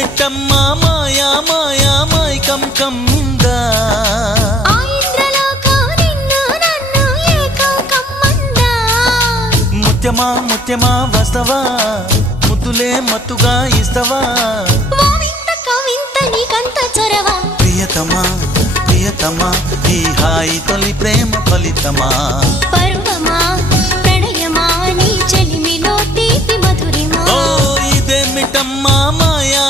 ఇదేమిటమ్మా మాయా మాయా మైకం కమ్మిందా ముత్యమా ముత్యమా వస్తవా ముద్దులే మత్తుగా ఇస్తవా ప్రియతమా ప్రియతమా ఈ హాయి తొలి ప్రేమ ఫలితమా పర్వమా ప్రణయమా నీ చెలిమిలో తీపి మధురిమా ఓ ఇదేమిటమ్మా మాయా